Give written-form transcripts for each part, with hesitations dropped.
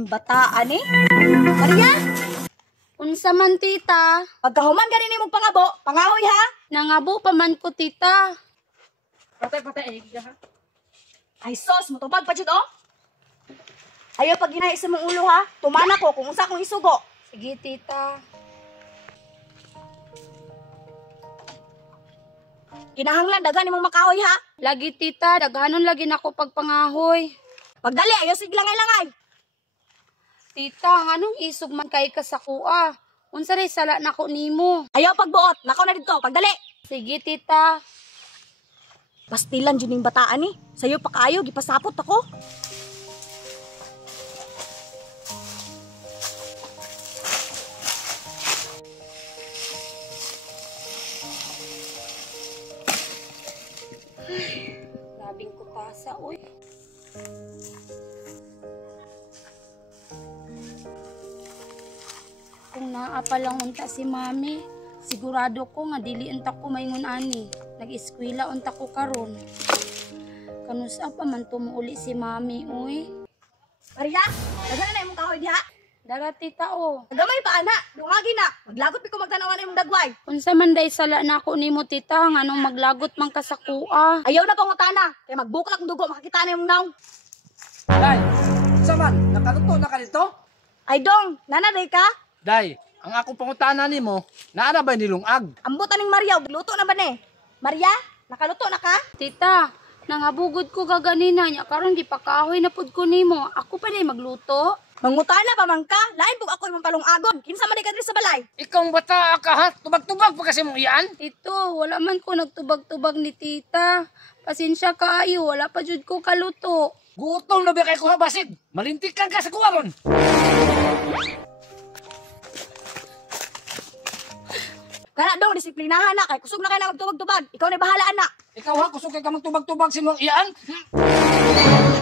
ning bataan eh. Maria, Unsa man tita? pagkahuman ganin imong pangabo, pangahoy ha. Nangabo pa man ko tita. Patay, ha? Ay sos, mutubag pa jud oh. Ayaw pag ginahit sa mong ulo ha. Tumana ko kung unsa akong isugo. Sige tita. Kinahanglan dagan imong makahoy ha. Lagi tita, daghanon lagi nako pagpangahoy. Pagdali ayo sig langay-langay. Tita, anong isog man kay ka sa kuha? Unsa ray sala nako nimo? Ayaw pagbuot, nakaw na didto, pagdali. Sige tita. Pastilan jud ning bataan ni. Sayo pa kaayo gipasapot ako. Labing kutasa oy. Kung naa pa lang unta si mami, sigurado ko nga dili unta ko maingon ani. Nag-eskwela unta ko karon. Kanusa pa man tumuuli si mami oy. Maria, dagan na imong kahoy diha. Dara tita o. Gamay pa ana, dungagi na. Maglagot pi ko magtanawan imong dagway. Unsa man day sala nako nimo tita nganong maglagot man ka sa kuha. Ayaw na pangutana, kay magbuklak ng dugo makakita na imong naong. Day, unsa man? Nakaluto na ka dito? Ay dong, nanaday ka? Day, ang akong pangutana nimo, naara ba nilungag? Ambot aning Maria, luto na ba ni? Maria, nakaluto na ka? Tita, nangabugod ko kaganina nya karon di pa kahoy na pud ko nimo. Ako pa day magluto. Mangutana pa man ka, lain pug ako imong palong-agon. Kinsa man di ka diri sa balay? Ikaw bata ka ha? Tubag-tubag pa kasi mong iyan? Ito, wala man ko nagtubag-tubag ni tita. Pasensya kaayo, wala pa jud ko kaluto. Gutom na ba kay kuha basig? Malintikan ka sa kuha ron. Kana dong disiplinahan na kay kusog na kay na magtubag-tubag. Ikaw na bahala ana. Ikaw ha, kusog ka magtubag-tubag si mong iyan?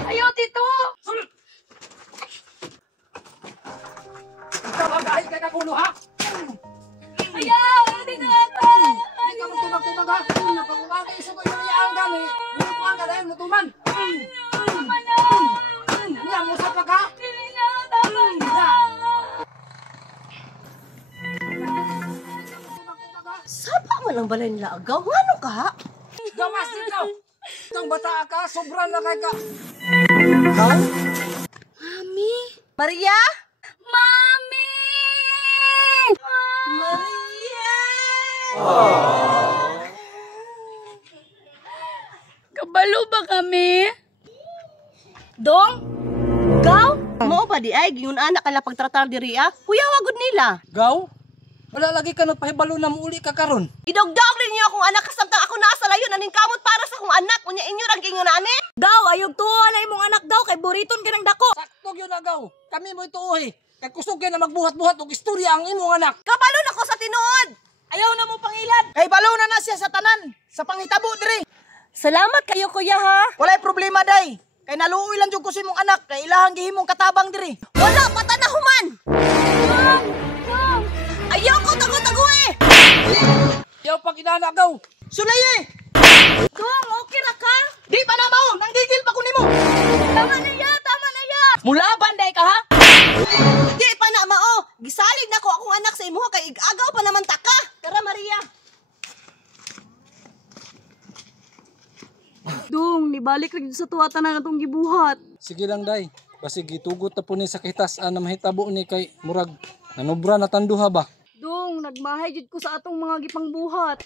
Ayo tito. Ikaw ha, dahil ka kagulo ha? Ayaw, hindi na ata. Hindi ka magtubag-tubag ha? Napag-umagi isa ko yung iyan gani. Mutuan ka dahil mutuman. Yan mo sa pagka. Sapa man ang balay nila agaw. Ngano ka? Gawas dito. Itong bata ka, sobrang na kay ka. Mami. Maria? Mami! Maria! Kabalo ba kami? Dong? Gaw? Mao ba di ay giun anak kala pagtratar diri ah? Kuya wagod nila. Gaw? Wala lagi ka nagpahibalo na muuli ka karon. Idogdog rin niyo akong anak kasamtang ako nasa layon aning kamot para sa akong anak. Unya inyo rang gingon ani? Gaw ayog tuwa na imong anak daw kay buriton ka ng dako. Sakto yun na gaw. Kami mo ituoy. Kay kusog kay na magbuhat-buhat og istorya ang imong anak. Kabalo na ko sa tinuod. Ayaw na mo pangilan. Kay balo na siya sa tanan, sa pangitabo diri. Salamat kayo kuya ha. Walay problema day. Kay naluoy lang jud ko sa imong anak, kay ilahang gihimong katabang diri. Wala patanahuman. Ayaw ko tago-tago eh. Yaw pag inana gaw. Sulay eh. Dong, okay ra ka? Di pa na mao, nanggigil pa ko nimo. Tama na ya, tama na ya. Mulaban day ka ha? Di pa na mao. Gisalig na ko akong anak sa imuha kay ig-agaw pa naman taka. Tara Maria. Dong, nibalik ra sa tuwatan na natong gibuhat. Sige lang day. Basi gitugot ta po ni sa kitas na mahitabo ni kay murag nanobra na tanduha ba. Dong, nagmahay jud ko sa atong mga gipangbuhat.